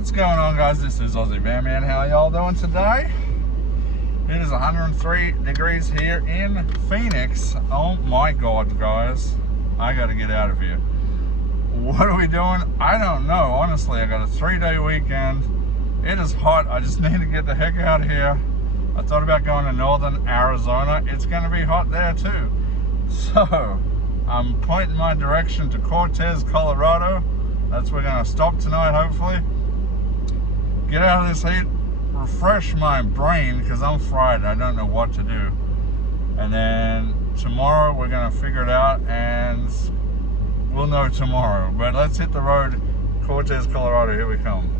What's going on, guys? This is Aussie Van Man. How y'all doing today? It is 103 degrees here in Phoenix. Oh my god, guys, I gotta get out of here. What are we doing? I don't know, honestly. I got a 3-day weekend. It is hot. I just need to get the heck out of here. I thought about going to northern Arizona. It's gonna be hot there too. So I'm pointing my direction to Cortez, Colorado. That's where we're gonna stop tonight, hopefully. Get out of this heat, refresh my brain, because I'm fried. I don't know what to do. And then tomorrow we're gonna figure it out, and we'll know tomorrow. But let's hit the road. Cortez, Colorado, here we come.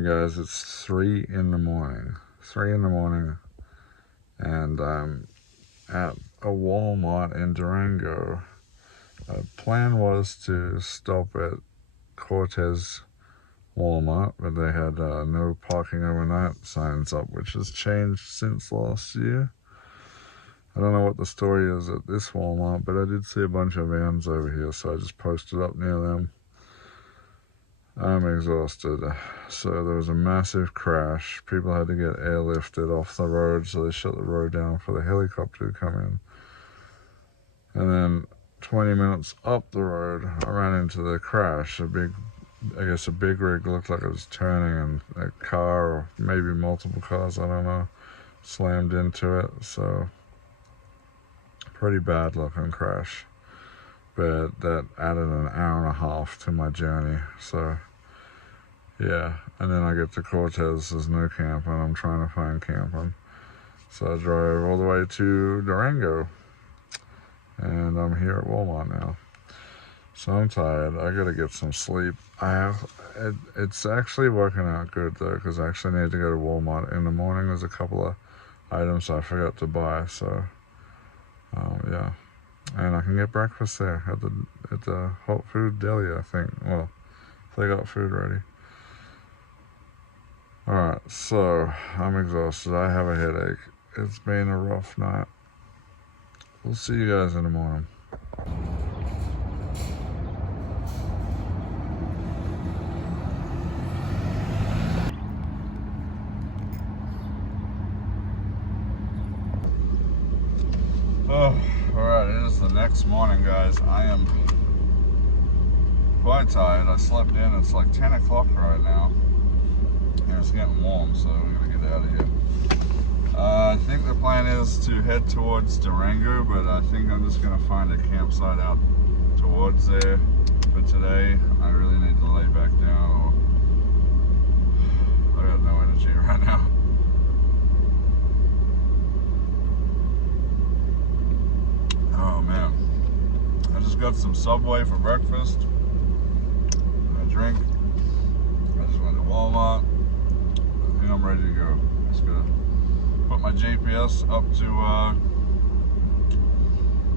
Guys, it's 3 in the morning, and I'm at a Walmart in Durango. The plan was to stop at Cortez Walmart, but they had no parking overnight signs up, which has changed since last year. I don't know what the story is at this Walmart, but I did see a bunch of vans over here, so I just posted up near them. I'm exhausted. So there was a massive crash. People had to get airlifted off the road, so they shut the road down for the helicopter to come in. And then 20 minutes up the road, I ran into the crash. A big rig looked like it was turning, and a car, or maybe multiple cars, I don't know, slammed into it. So pretty bad looking crash. But that added an hour and a half to my journey. So yeah, and then I get to Cortez, there's no camping. I'm trying to find camping. So I drove all the way to Durango, and I'm here at Walmart now. So I'm tired. I gotta get some sleep. It's actually working out good though, because I actually need to go to Walmart in the morning. There's a couple of items I forgot to buy, so yeah. And I can get breakfast there at the hot food deli, I think. Well, they got food ready. Alright, so I'm exhausted. I have a headache. It's been a rough night. We'll see you guys in the morning. Oh, alright, it is the next morning, guys. I am quite tired. I slept in. It's like 10 o'clock right now. And it's getting warm, so we're gonna get out of here. I think the plan is to head towards Durango, but I think I'm just gonna find a campsite out towards there for today. I really need to lay back down, or I got no energy right now. Oh man, I just got some Subway for breakfast, a drink. I just went to Walmart. I think I'm ready to go. Just gonna put my GPS up to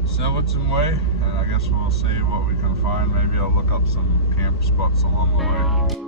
Silverton way, and I guess we'll see what we can find. Maybe I'll look up some camp spots along the way.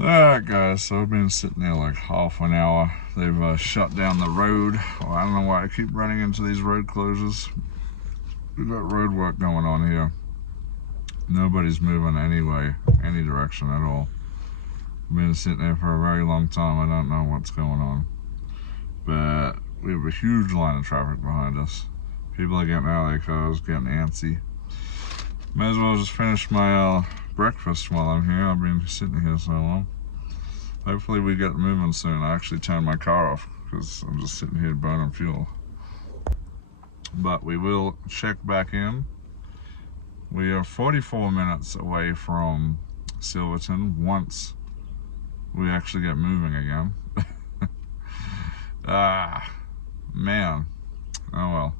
Alright guys, so I've been sitting there like half an hour. They've shut down the road. Well, I don't know why I keep running into these road closures. We've got road work going on here. Nobody's moving any direction at all. I've been sitting there for a very long time. I don't know what's going on. But we have a huge line of traffic behind us. People are getting out of their cars, getting antsy. May as well just finish my breakfast while I'm here. I've been sitting here so long. Hopefully we get moving soon. I actually turned my car off because I'm just sitting here burning fuel. But we will check back in. We are 44 minutes away from Silverton once we actually get moving again. Ah, man. Oh well.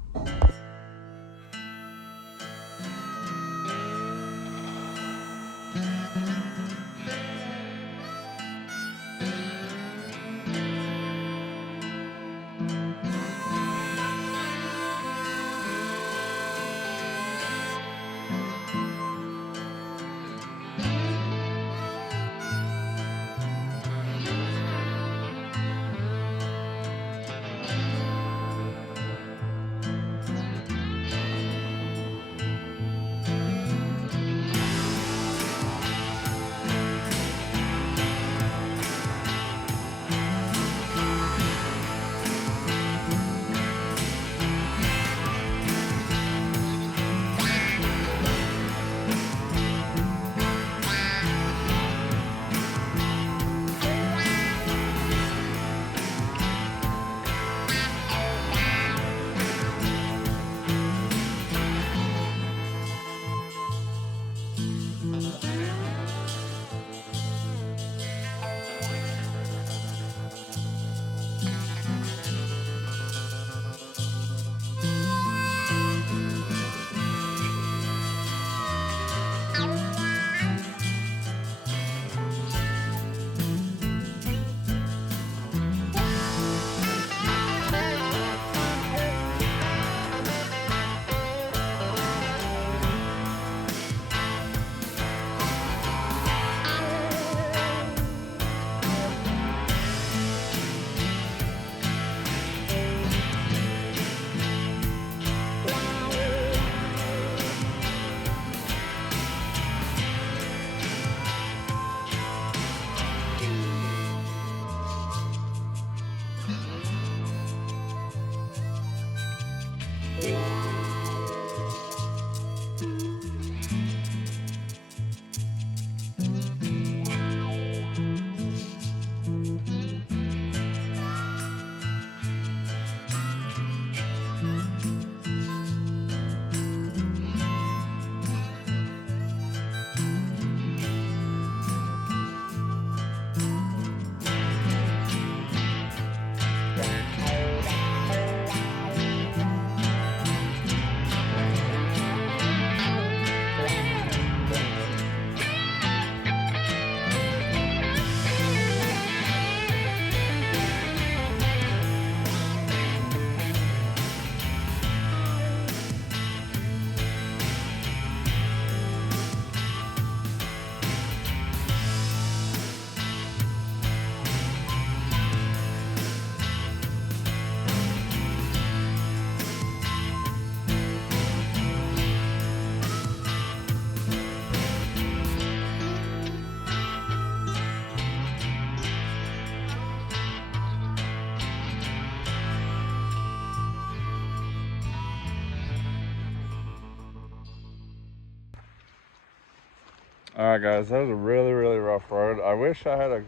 Alright guys, that was a really, really rough road. I wish I had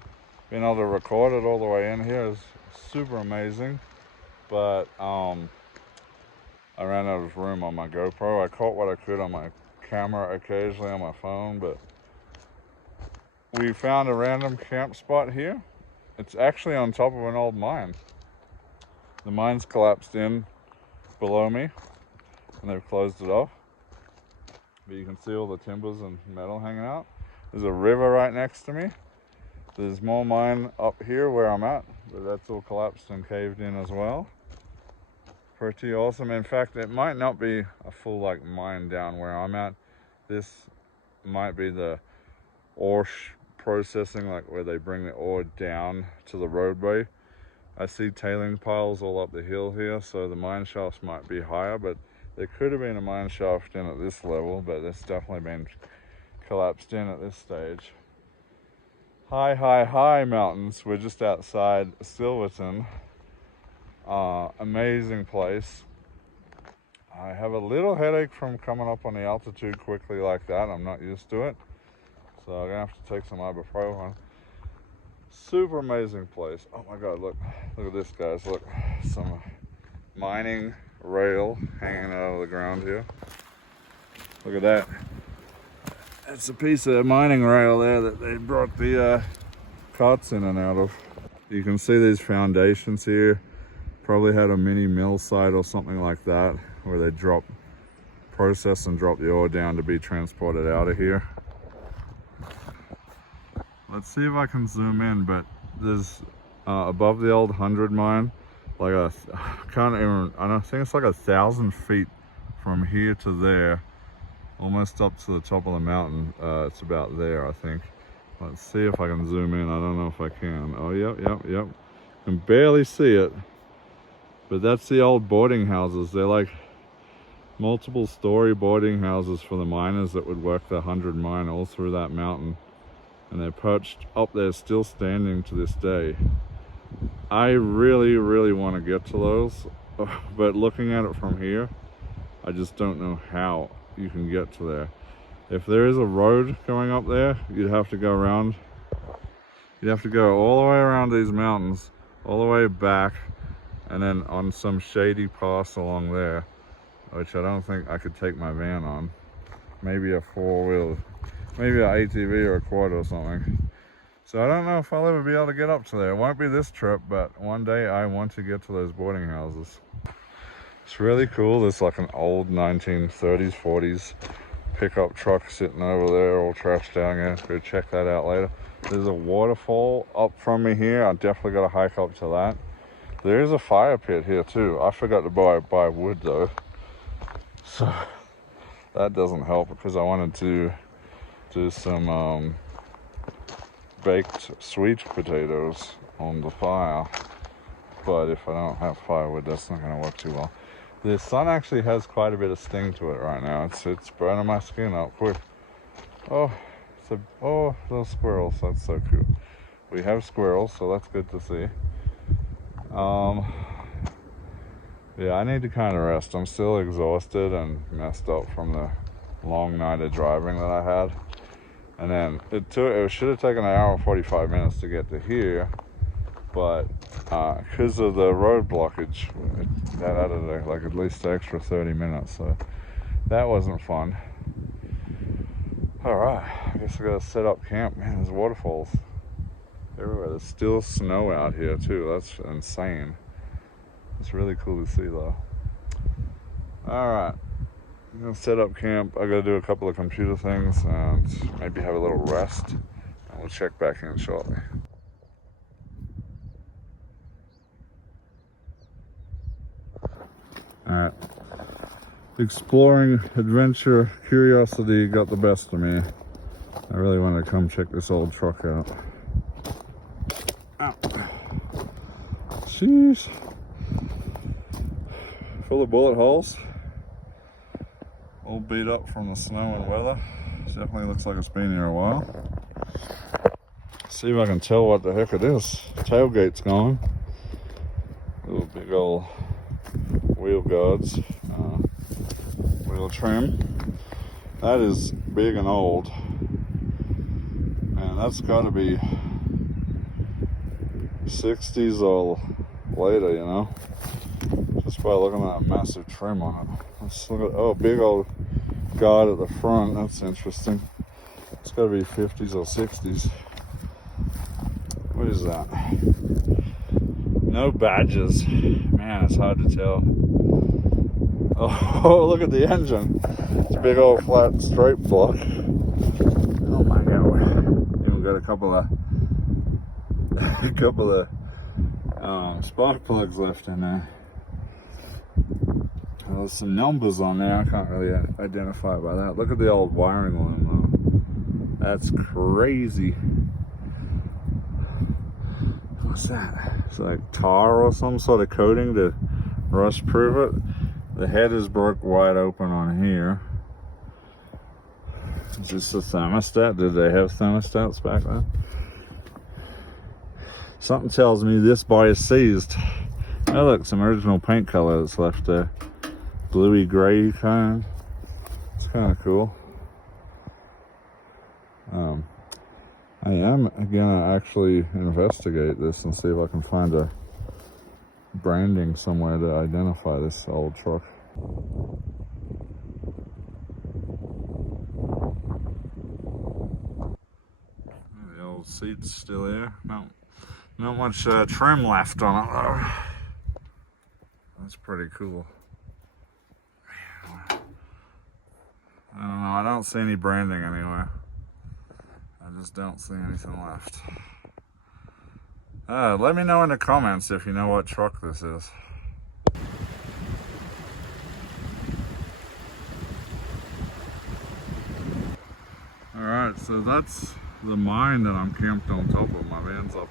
been able to record it all the way in here. It's super amazing. But I ran out of room on my GoPro. I caught what I could on my camera occasionally on my phone, but we found a random camp spot here. It's actually on top of an old mine. The mine's collapsed in below me and they've closed it off. But you can see all the timbers and metal hanging out. There's a river right next to me. There's more mine up here where I'm at, but that's all collapsed and caved in as well. Pretty awesome. In fact, it might not be a full like mine down where I'm at. This might be the ore processing, like where they bring the ore down to the roadway. I see tailing piles all up the hill here, so the mine shafts might be higher, but there could have been a mine shaft in at this level, but it's definitely been collapsed in at this stage. High mountains. We're just outside Silverton. Amazing place. I have a little headache from coming up on the altitude quickly like that. I'm not used to it, so I'm gonna have to take some ibuprofen. Super amazing place. Oh my god, look at this, guys. Look, some mining rail hanging out of the ground here. Look at that. It's a piece of mining rail there that they brought the carts in and out of. You can see these foundations here. Probably had a mini mill site or something like that, where they process and drop the ore down to be transported out of here. Let's see if I can zoom in, but there's above the old 100 mine, like I don't think it's like 1,000 feet from here to there, almost up to the top of the mountain. It's about there, I think. Let's see if I can zoom in. I don't know if I can. Oh, yep. You can barely see it, but that's the old boarding houses. They're like multiple story boarding houses for the miners that would work the 100 mine all through that mountain. And they're perched up there, still standing to this day. I really want to get to those, but looking at it from here, I just don't know how you can get to there. If there is a road going up there, you'd have to go around. You'd have to go all the way around these mountains, all the way back, and then on some shady pass along there, which I don't think I could take my van on. Maybe a four-wheel. Maybe an ATV or a quad or something. So I don't know if I'll ever be able to get up to there. It won't be this trip, but one day I want to get to those boarding houses. It's really cool. There's like an old 1930s, 40s pickup truck sitting over there, all trashed down here. Go check that out later. There's a waterfall up from me here. I definitely got to hike up to that. There is a fire pit here too. I forgot to buy wood though. So that doesn't help, because I wanted to do some baked sweet potatoes on the fire, but if I don't have firewood, that's not going to work too well. The sun actually has quite a bit of sting to it right now. It's burning my skin up quick. Oh, little squirrels. That's so cute. We have squirrels, so that's good to see. Yeah, I need to kind of rest. I'm still exhausted and messed up from the long night of driving that I had. And then it should have taken an hour and 45 minutes to get to here, but because of the road blockage, that added like at least an extra 30 minutes, so that wasn't fun. All right, I guess I gotta set up camp. Man, there's waterfalls everywhere. There's still snow out here too. That's insane. It's really cool to see though. All right. I'm gonna set up camp. I gotta do a couple of computer things and maybe have a little rest, and we'll check back in shortly. Alright. Exploring, adventure, curiosity got the best of me. I really wanted to come check this old truck out. Ow. Jeez. Full of bullet holes. All beat up from the snow and weather. Definitely looks like it's been here a while. See if I can tell what the heck it is. Tailgate's gone. Little big old wheel guards, wheel trim. That is big and old. that's got to be 60s or later, you know, just by looking at that massive trim on it. Let's look at, oh, big old guard at the front. That's interesting. It's got to be 50s or 60s. What is that? No badges. Man, it's hard to tell. Oh, look at the engine. It's a big old flat straight block. Oh my god. Even got a couple of spark plugs left in there. There's some numbers on there. I can't really identify by that. Look at the old wiring line though. That's crazy. What's that? It's like tar or some sort of coating to rust proof it. The head is broke wide open on here. Is this a thermostat? Did they have thermostats back then? Something tells me this boy is seized. Oh look, some original paint color that's left there. Bluey gray kind. It's kind of cool. I am gonna actually investigate this and see if I can find a branding somewhere to identify this old truck. The old seat's still there. Not much trim left on it though. That's pretty cool. I don't know, I don't see any branding anywhere. I just don't see anything left. Let me know in the comments if you know what truck this is. Alright, so that's the mine that I'm camped on top of. My van's up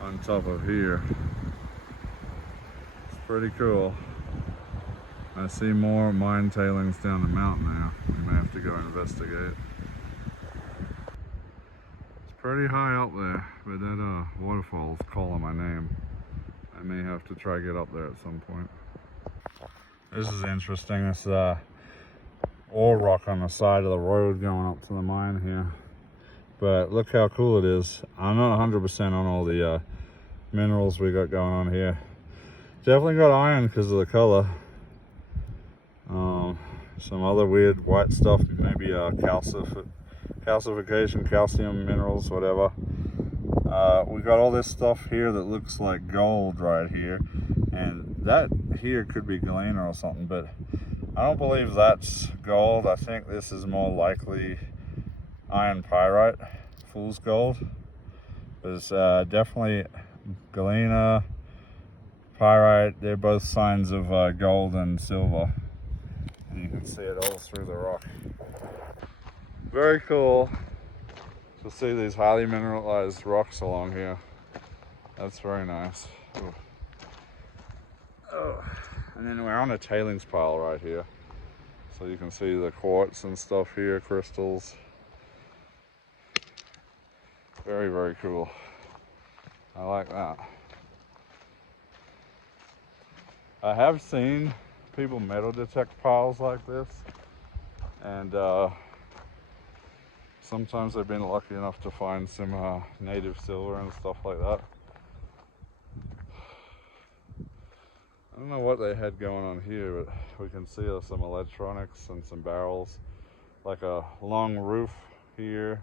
on top of here. It's pretty cool. I see more mine tailings down the mountain now. We may have to go investigate. Pretty high up there, but that waterfall's calling my name. I may have to try get up there at some point. This is interesting. This ore rock on the side of the road going up to the mine here. But look how cool it is. I'm not 100% on all the minerals we got going on here. Definitely got iron because of the color. Some other weird white stuff, maybe calcification, calcium minerals, whatever. We got all this stuff here that looks like gold right here, and that here could be galena or something, but I don't believe that's gold. I think this is more likely iron pyrite, fool's gold. There's definitely galena, pyrite. They're both signs of gold and silver, and you can see it all through the rock. Very cool to see these highly mineralized rocks along here. That's very nice. Ooh. Oh. And then we're on a tailings pile right here. So you can see the quartz and stuff here, crystals. Very, very cool. I like that. I have seen people metal detect piles like this, and sometimes I've been lucky enough to find some native silver and stuff like that. I don't know what they had going on here, but we can see some electronics and some barrels, like a long roof here.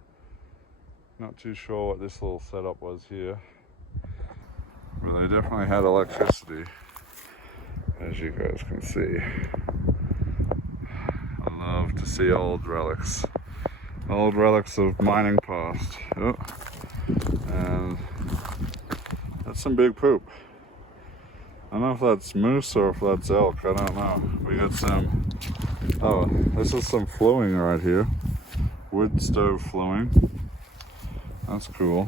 Not too sure what this little setup was here, but they definitely had electricity, as you guys can see. I love to see old relics. Old relics of mining past. Oh. And that's some big poop. I don't know if that's moose or if that's elk. I don't know. We got some. Oh, this is some flowing right here. Wood stove flowing. That's cool.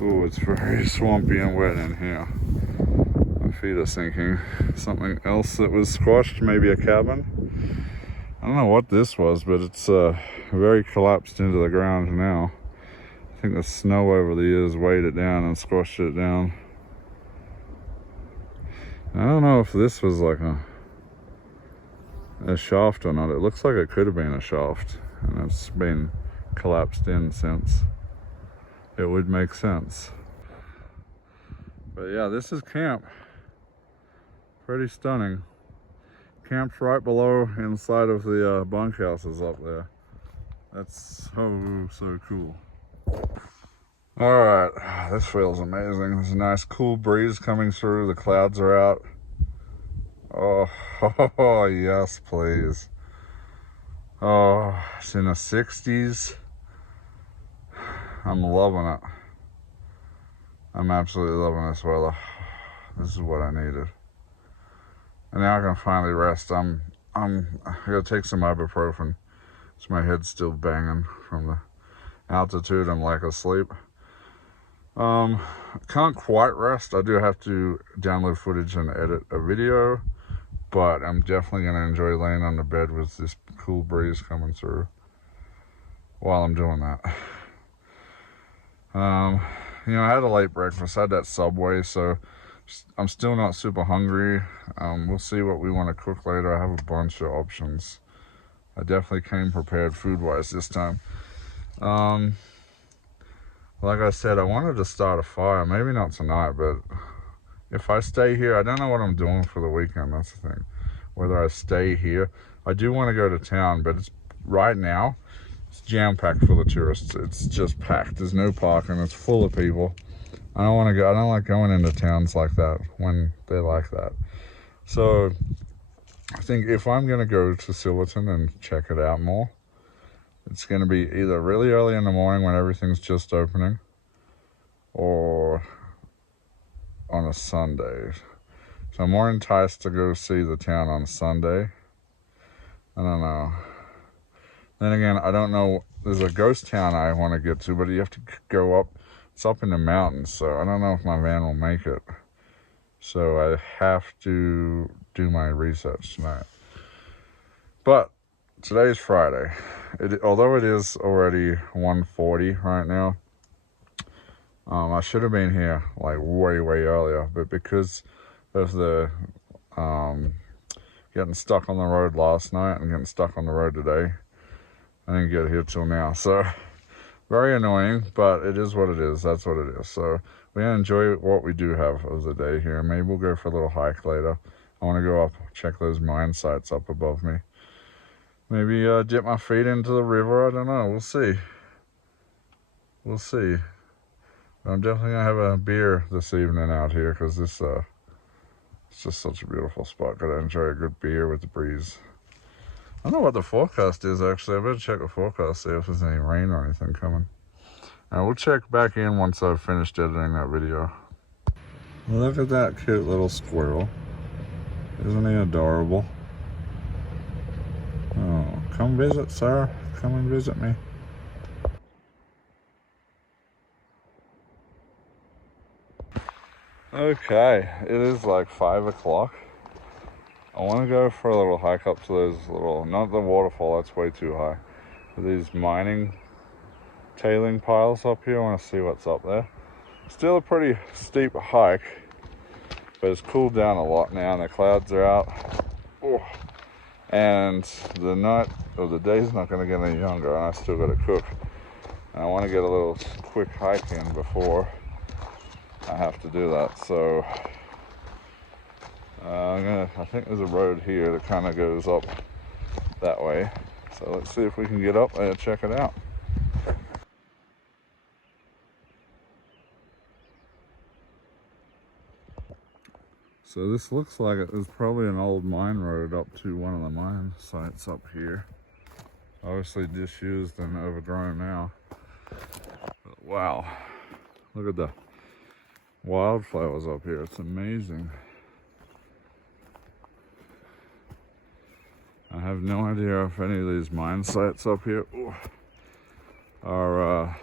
Ooh, it's very swampy and wet in here. My feet are sinking. Something else that was squashed, maybe a cabin. I don't know what this was, but it's very collapsed into the ground now. I think the snow over the years weighed it down and squashed it down. I don't know if this was like a shaft or not. It looks like it could have been a shaft, and it's been collapsed in since. It would make sense. But yeah, this is camp. Pretty stunning. Camped right below inside of the bunkhouses up there. That's so cool. Alright, this feels amazing. There's a nice cool breeze coming through. The clouds are out. Oh, yes, please. Oh, it's in the 60s. I'm loving it. I'm absolutely loving this weather. This is what I needed. And now I can finally rest. I gotta take some ibuprofen. So my head's still banging from the altitude. I'm like asleep. Can't quite rest. I do have to download footage and edit a video, but I'm definitely gonna enjoy laying on the bed with this cool breeze coming through while I'm doing that. You know, I had a late breakfast. I had that Subway, so I'm still not super hungry. We'll see what we want to cook later. I have a bunch of options. I definitely came prepared food-wise this time. Like I said, I wanted to start a fire. Maybe not tonight, but if I stay here, I don't know what I'm doing for the weekend. That's the thing. Whether I stay here. I do want to go to town, but it's right now, it's jam-packed full of tourists. It's just packed. There's no parking. It's full of people. I don't want to go. I don't like going into towns like that when they're like that. So I think if I'm going to go to Silverton and check it out more, it's going to be either really early in the morning when everything's just opening, or on a Sunday. So I'm more enticed to go see the town on a Sunday. I don't know. Then again, I don't know. There's a ghost town I want to get to, but you have to go up. It's up in the mountains, so I don't know if my van will make it. So I have to do my research tonight. But today's Friday. Although it is already 1:40 right now, I should have been here like way earlier, but because of the getting stuck on the road last night and getting stuck on the road today, I didn't get here till now. So very annoying, but it is what it is. That's what it is. So we enjoy what we do have of the day here. Maybe we'll go for a little hike later. I want to go up, check those mine sites up above me. Maybe dip my feet into the river. I don't know. We'll see. We'll see. I'm definitely going to have a beer this evening out here because this it's just such a beautiful spot. Got to enjoy a good beer with the breeze. I don't know what the forecast is, actually. I better check the forecast, see if there's any rain or anything coming. And we'll check back in once I've finished editing that video. Look at that cute little squirrel. Isn't he adorable? Oh, come visit, sir. Come and visit me. Okay, it is like 5 o'clock. I want to go for a little hike up to those little, not the waterfall, that's way too high. These mining tailing piles up here. I want to see what's up there. Still a pretty steep hike, but it's cooled down a lot now and the clouds are out. Oh. And the night or the day's not going to get any younger, and I still got to cook. And I want to get a little quick hike in before I have to do that. So I think there's a road here that kind of goes up that way. So let's see if we can get up there and check it out. So this looks like it was probably an old mine road up to one of the mine sites up here. Obviously disused and overgrown now. But wow, look at the wildflowers up here. It's amazing. I have no idea if any of these mine sites up here are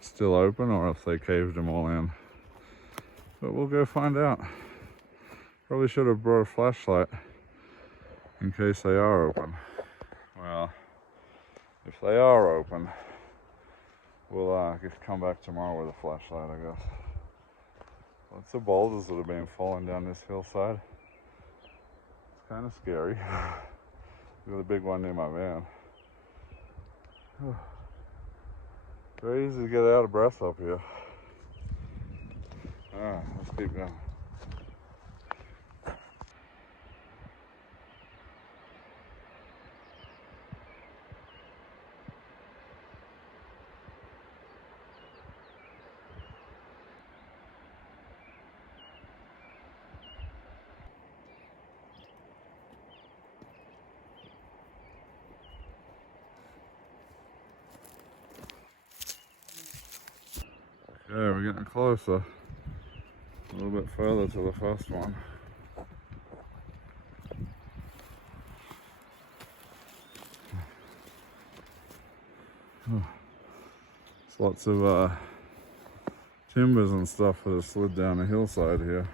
still open or if they caved them all in. But we'll go find out. Probably should have brought a flashlight in case they are open. Well, if they are open, we'll just come back tomorrow with a flashlight, I guess. Lots of boulders that have been falling down this hillside. It's kind of scary. Got a big one near my van. Very easy to get out of breath up here. Alright, let's keep going. Okay, we're getting closer. A little bit further to the first one. There's lots of timbers and stuff that have slid down the hillside here.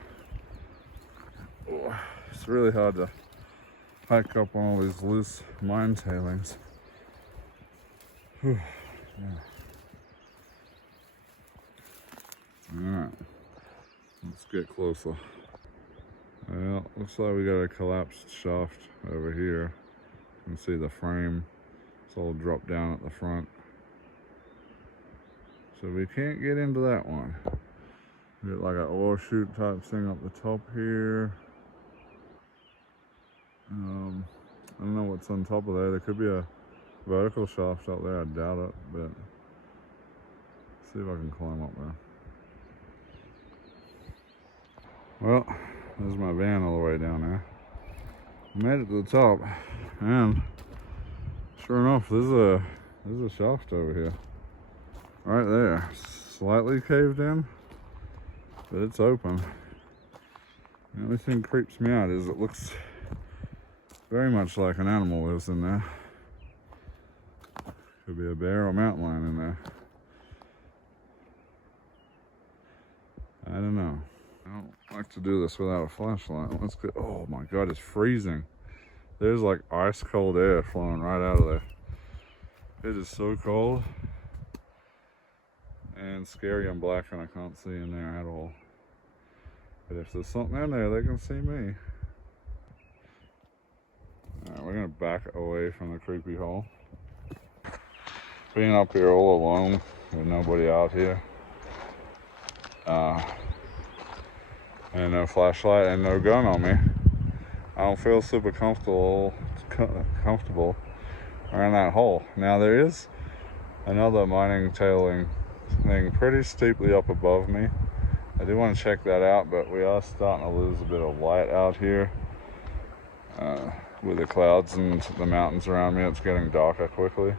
Oh, it's really hard to hike up on all these loose mine tailings. Whew. Yeah. Alright, let's get closer. Well, looks like we got a collapsed shaft over here. You can see the frame. It's all dropped down at the front. So we can't get into that one. We got like an ore chute type thing up the top here. I don't know what's on top of there. There could be a vertical shaft up there. I doubt it, but see if I can climb up there. Well, there's my van all the way down there. Made it to the top, and sure enough, there's a shaft over here, right there. Slightly caved in, but it's open. The only thing that creeps me out is it looks very much like an animal lives in there. Could be a bear or mountain lion in there. I don't know. I don't like to do this without a flashlight. Let's go. Oh my god, it's freezing. There's like ice cold air flowing right out of there. It is so cold and scary and black, and I can't see in there at all. But if there's something in there, they can see me. Alright, we're gonna back away from the creepy hole. Being up here all alone with nobody out here. And no flashlight and no gun on me. I don't feel super comfortable around that hole. Now there is another mining tailing thing pretty steeply up above me. I do want to check that out, but we are starting to lose a bit of light out here. With the clouds and the mountains around me, it's getting darker quickly.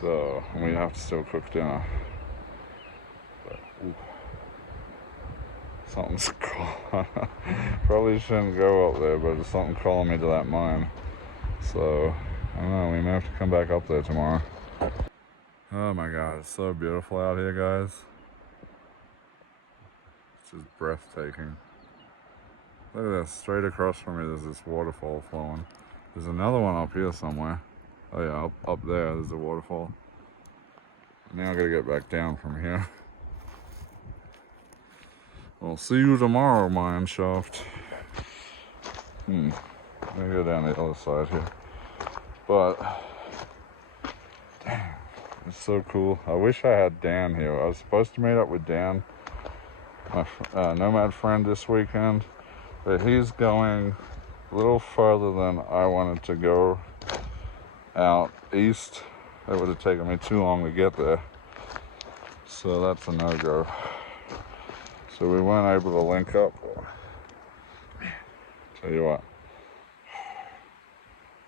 So we have to still cook dinner. But, something's probably shouldn't go up there, but there's something calling me to that mine. So I don't know, we may have to come back up there tomorrow. Oh my god, it's so beautiful out here, guys. It's just breathtaking. Look at this, straight across from me there's this waterfall flowing. There's another one up here somewhere. Oh yeah, up there there's a waterfall. Now I gotta get back down from here. We'll see you tomorrow, mine shaft. Let me go down the other side here. But, damn, it's so cool. I wish I had Dan here. I was supposed to meet up with Dan, my nomad friend, this weekend. But he's going a little further than I wanted to go out east. It would have taken me too long to get there. So that's a no-go. So we weren't able to link up. Tell you what,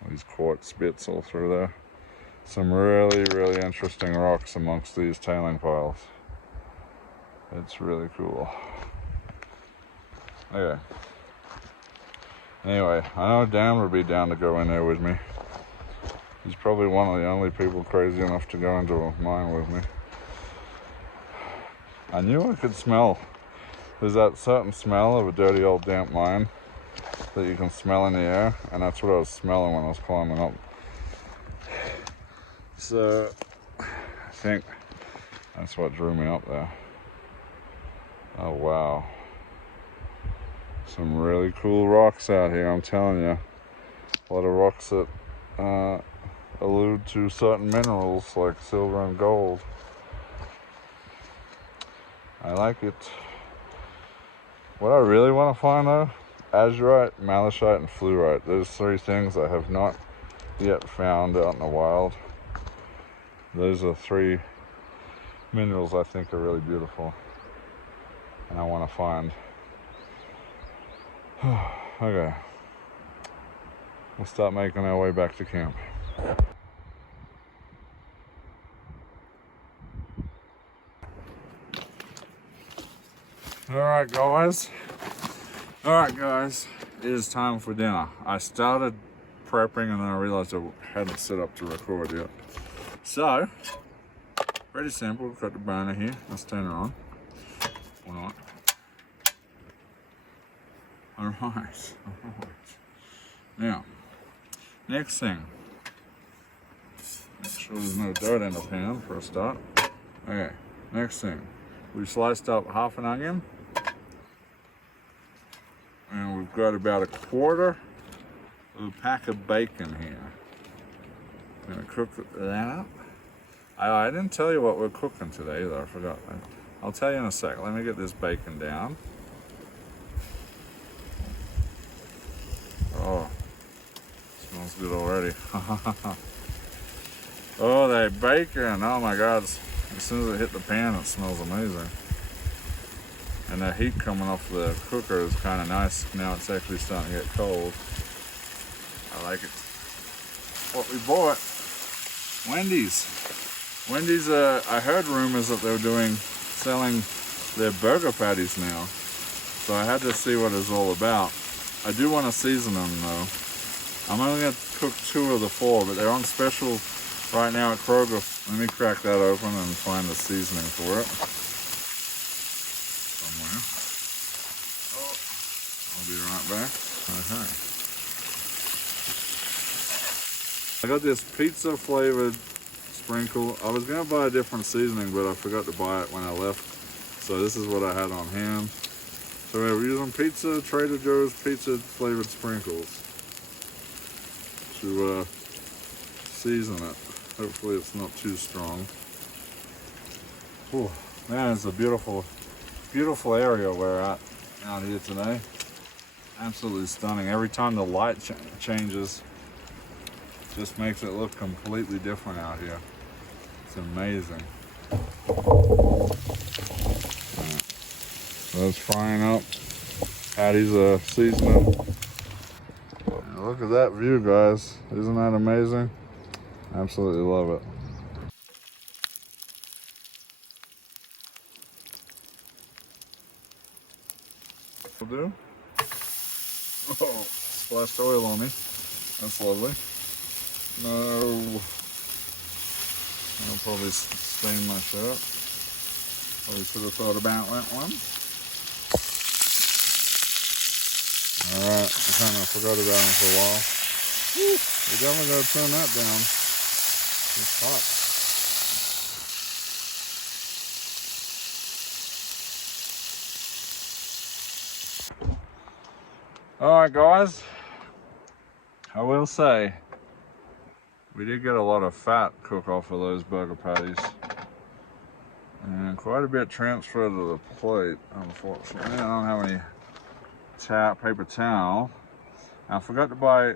all these quartz bits all through there. Some really, really interesting rocks amongst these tailing piles. It's really cool. Okay. Anyway, I know Dan would be down to go in there with me. He's probably one of the only people crazy enough to go into a mine with me. I knew I could smell. There's that certain smell of a dirty old damp mine that you can smell in the air, and that's what I was smelling when I was climbing up. So I think that's what drew me up there. Oh wow. Some really cool rocks out here, I'm telling you. A lot of rocks that allude to certain minerals like silver and gold. I like it. What I really want to find though, azurite, malachite, and fluorite. Those three things I have not yet found out in the wild. Those are three minerals I think are really beautiful and I want to find. Okay, we'll start making our way back to camp. Alright guys, it is time for dinner. I started prepping and then I realized I hadn't set up to record yet. So, pretty simple, got the burner here, let's turn it on, or not. Alright. Now, next thing, make sure there's no dirt in the pan for a start. Okay, next thing, we sliced up half an onion. And we've got about a quarter of a pack of bacon here. I'm gonna cook that up. I didn't tell you what we're cooking today though, I forgot. I'll tell you in a sec. Let me get this bacon down. Oh, smells good already. Oh, that bacon, oh my God. As soon as it hit the pan, it smells amazing. And the heat coming off the cooker is kind of nice. Now it's actually starting to get cold. I like it. What we bought, Wendy's. Wendy's, I heard rumors that they were selling their burger patties now. So I had to see what it's all about. I do want to season them though. I'm only going to cook 2 of the 4, but they're on special right now at Kroger. Let me crack that open and find the seasoning for it. Somewhere. Oh, I'll be right back. Okay. I got this pizza flavored sprinkle. I was going to buy a different seasoning, but I forgot to buy it when I left. So this is what I had on hand. So we're using Trader Joe's pizza flavored sprinkles to season it. Hopefully it's not too strong. Ooh, man, it's a beautiful area we're at out here today. Absolutely stunning. Every time the light changes, just makes it look completely different out here. It's amazing. So it's frying up. Patties are seasoning. And look at that view, guys. Isn't that amazing? Absolutely love it. Will do. Oh, splashed oil on me. That's lovely. No. I'll probably stain my shirt. Probably should have thought about that one. Alright, I kind of forgot about him for a while. We definitely gotta turn that down. It's hot. Alright guys, I will say, we did get a lot of fat cook off of those burger patties. And quite a bit transferred to the plate, unfortunately. I don't have any paper towel. I forgot to buy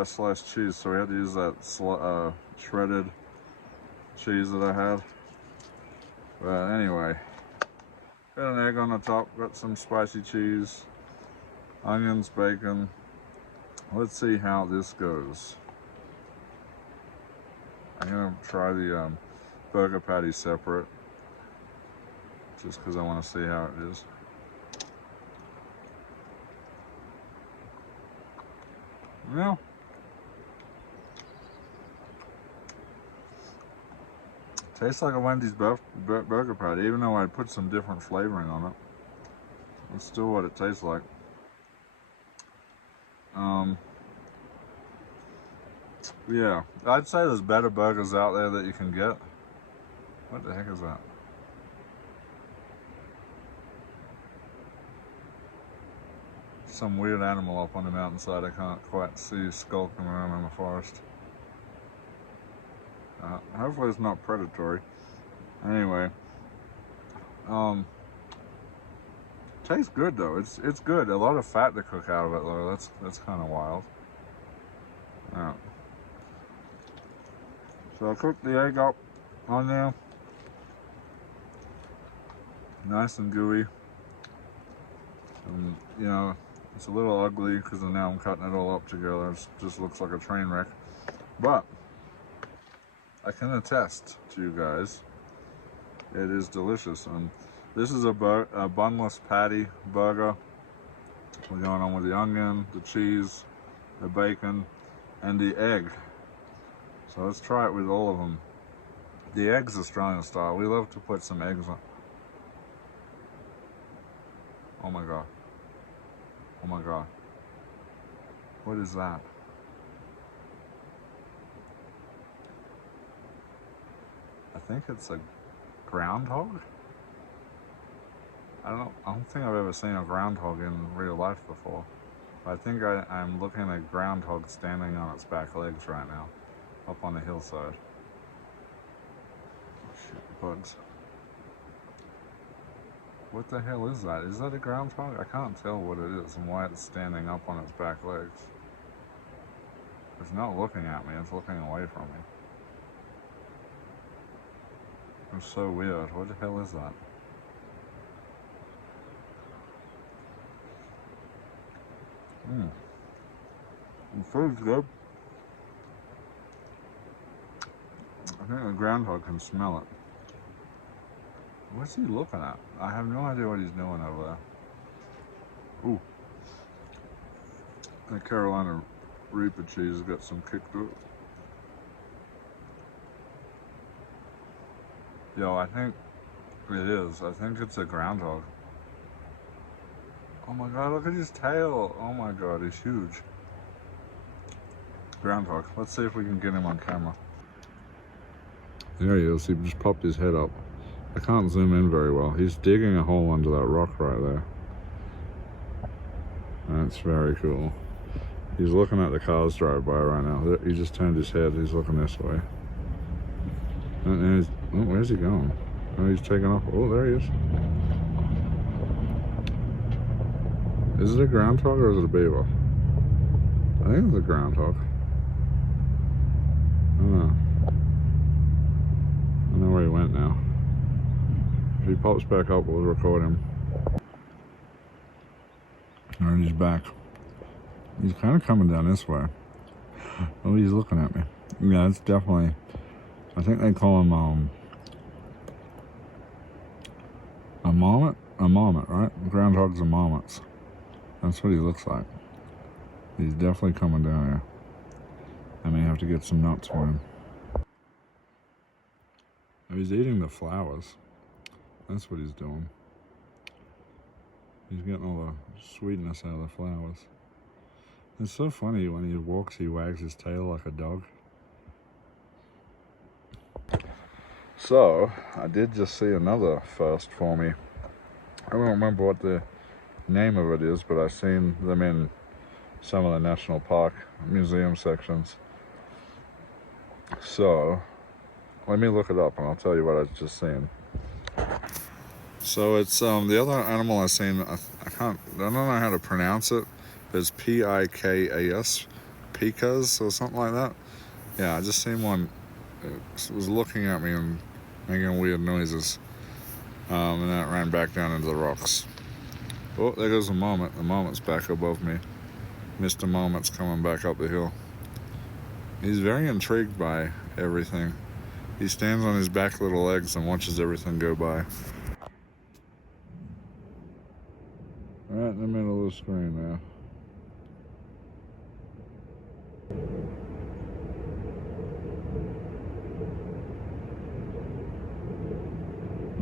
a sliced cheese, so we had to use that shredded cheese that I had. But anyway, got an egg on the top, got some spicy cheese, onions, bacon. Let's see how this goes. I'm gonna try the burger patty separate, just because I want to see how it is. Well, tastes like a Wendy's burger patty, even though I put some different flavoring on it. It's still what it tastes like. Yeah, I'd say there's better burgers out there that you can get. What the heck is that? some weird animal up on the mountainside I can't quite see skulking around in the forest. Hopefully it's not predatory. Anyway, tastes good though. It's good. A lot of fat to cook out of it though. That's kind of wild. Yeah. So I cooked the egg up on there, nice and gooey. You know, it's a little ugly because now I'm cutting it all up together. It just looks like a train wreck. But I can attest to you guys, it is delicious. And this is a bunless patty burger. We're going on with the onion, the cheese, the bacon, and the egg. So let's try it with all of them. The egg's Australian style. We love to put some eggs on. Oh my god. Oh my god. What is that? I think it's a groundhog? I don't think I've ever seen a groundhog in real life before. But I think I'm looking at a groundhog standing on its back legs right now, up on the hillside. Shit, bugs. What the hell is that? Is that a groundhog? I can't tell what it is and why it's standing up on its back legs. It's not looking at me, it's looking away from me. It's so weird. What the hell is that? The food's good. I think the groundhog can smell it. What's he looking at? I have no idea what he's doing over there. Ooh. The Carolina Reaper cheese has got some kick to it. Yo, I think it is. I think it's a groundhog. Oh my god, look at his tail. Oh my god, he's huge. Groundhog. Let's see if we can get him on camera. There he is. He just popped his head up. I can't zoom in very well. He's digging a hole under that rock right there. That's very cool. He's looking at the cars drive by right now. He just turned his head. He's looking this way. And he's, oh, where's he going? Oh, he's taking off. Oh, there he is. Is it a groundhog or is it a beaver? I think it's a groundhog. I don't know. I don't know where he went now. If he pops back up, we'll record him. Alright, he's back. He's kind of coming down this way. Oh, he's looking at me. Yeah, it's definitely... I think they call him, a marmot? A marmot, right? Groundhogs are marmots. That's what he looks like. He's definitely coming down here. I may have to get some nuts for him. He's eating the flowers. That's what he's doing. He's getting all the sweetness out of the flowers. It's so funny, when he walks, he wags his tail like a dog. So, I did just see another first for me. I don't remember what the name of it is, but I've seen them in some of the national park museum sections. So, let me look it up and I'll tell you what I've just seen. So it's the other animal I've seen, I don't know how to pronounce it, but it's P-I-K-A-S, Pikas or something like that. Yeah, I just seen one. It was looking at me and making weird noises. And then it ran back down into the rocks. Oh, there goes the marmot. The marmot's back above me. Mr. Marmot's coming back up the hill. He's very intrigued by everything. He stands on his back little legs and watches everything go by. Right in the middle of the screen there.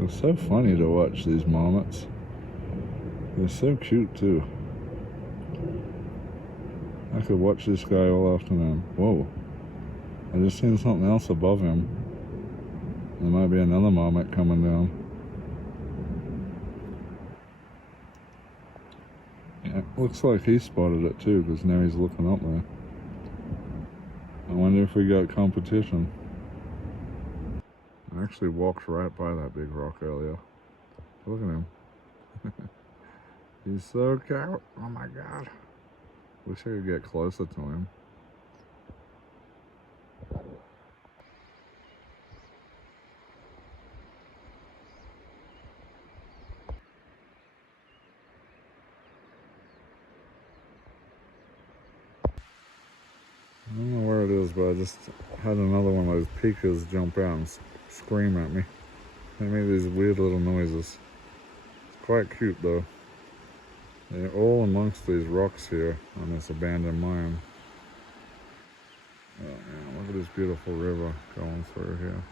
It's so funny to watch these marmots. They're so cute too. I could watch this guy all afternoon. Whoa. I just seen something else above him. There might be another marmot coming down. Yeah, Looks like he spotted it too, because now he's looking up there. I wonder if we got competition. I actually walked right by that big rock earlier. Look at him. He's so cute. Oh my god. Wish I could get closer to him. I don't know where it is, but I just had another one of those pikas jump out and scream at me. They make these weird little noises. It's quite cute though. They're all amongst these rocks here on this abandoned mine. Oh man, look at this beautiful river going through here.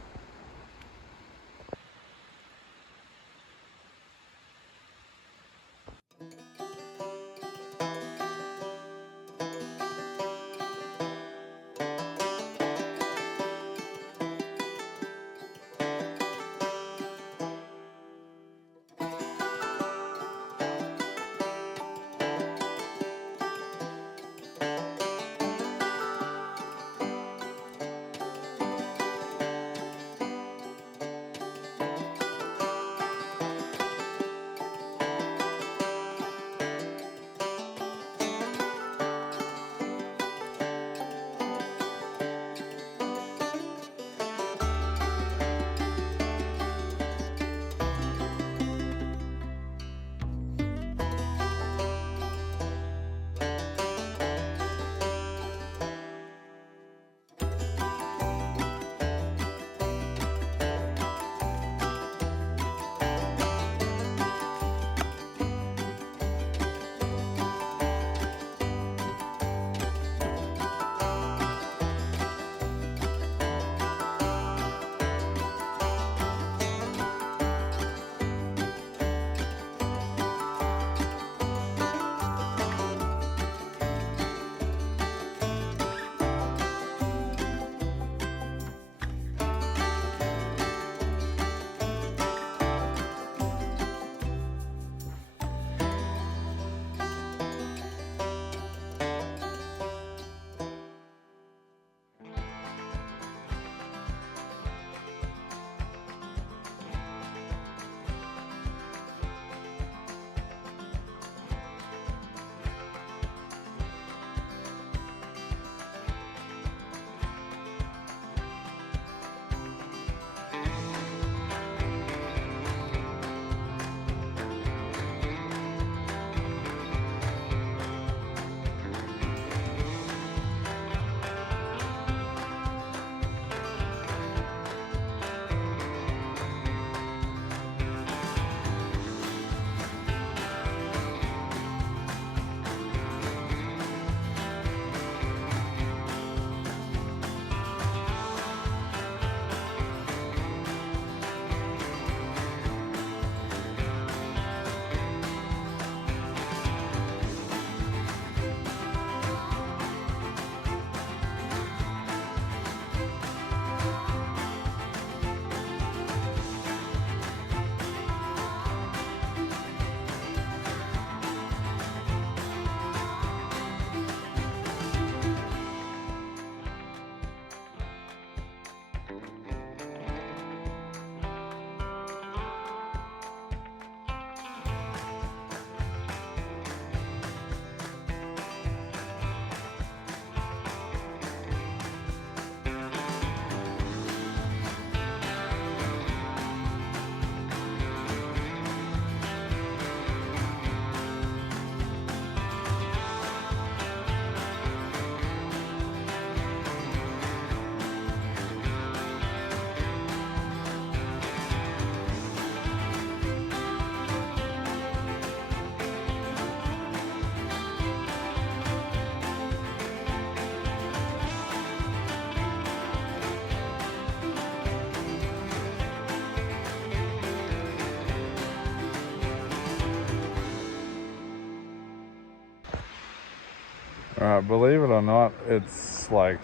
Believe it or not, it's like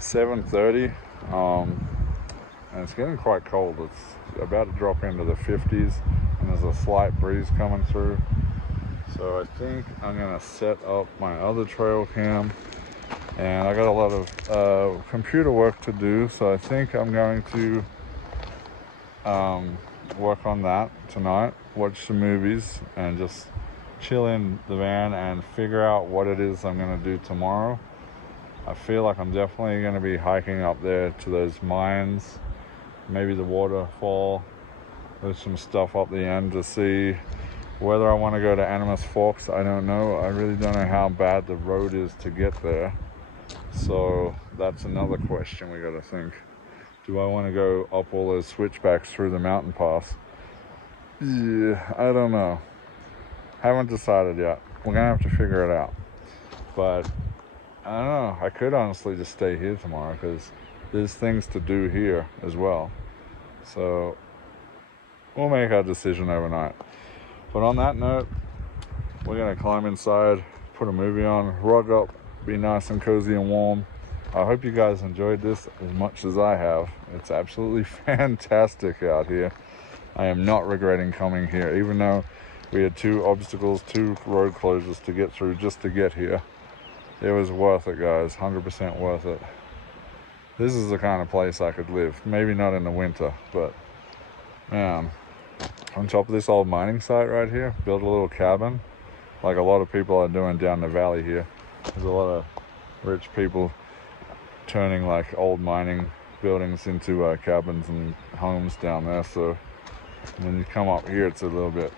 7:30, and it's getting quite cold. It's about to drop into the 50s, and there's a slight breeze coming through. So I think I'm gonna set up my other trail cam, and I got a lot of computer work to do, so I think I'm going to work on that tonight, watch some movies, and just chill in the van and figure out what it is I'm gonna do tomorrow. I feel like I'm definitely gonna be hiking up there to those mines, maybe the waterfall. There's some stuff up the end to see. Whether I want to go to Animus Forks, I don't know. I really don't know how bad the road is to get there. So that's another question we got to think. Do I want to go up all those switchbacks through the mountain pass? Yeah, I don't know. Haven't decided yet. We're going to have to figure it out. But I don't know. I could honestly just stay here tomorrow because there's things to do here as well. So we'll make our decision overnight. But on that note, we're gonna climb inside, put a movie on, rug up, be nice and cozy and warm. I hope you guys enjoyed this as much as I have. It's absolutely fantastic out here. I am not regretting coming here, even though we had 2 obstacles, 2 road closures to get through just to get here. It was worth it, guys, 100% worth it. This is the kind of place I could live. Maybe not in the winter, but man, on top of this old mining site right here, build a little cabin like a lot of people are doing down the valley here. There's a lot of rich people turning like old mining buildings into cabins and homes down there. So when you come up here, it's a little bit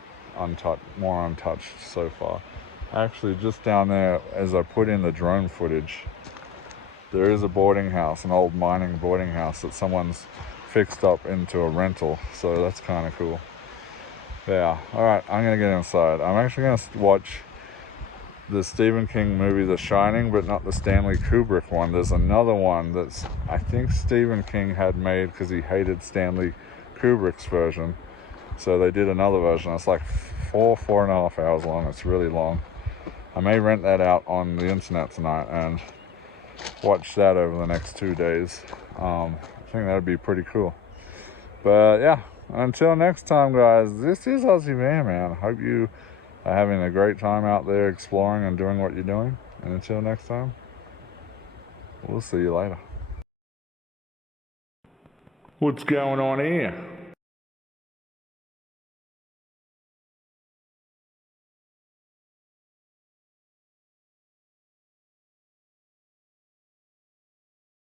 more untouched so far. Actually, just down there, as I put in the drone footage, there is a boarding house, an old mining boarding house that someone's fixed up into a rental. So that's kind of cool. Yeah, alright, I'm gonna get inside. I'm actually gonna watch the Stephen King movie The Shining, but not the Stanley Kubrick one. There's another one that's, I think Stephen King had made because he hated Stanley Kubrick's version. So they did another version. It's like 4.5 hours long. It's really long. I may rent that out on the internet tonight and watch that over the next 2 days. I think that would be pretty cool. But yeah, until next time, guys, this is Aussie Van Man. Hope you are having a great time out there exploring and doing what you're doing. And until next time, we'll see you later. What's going on here?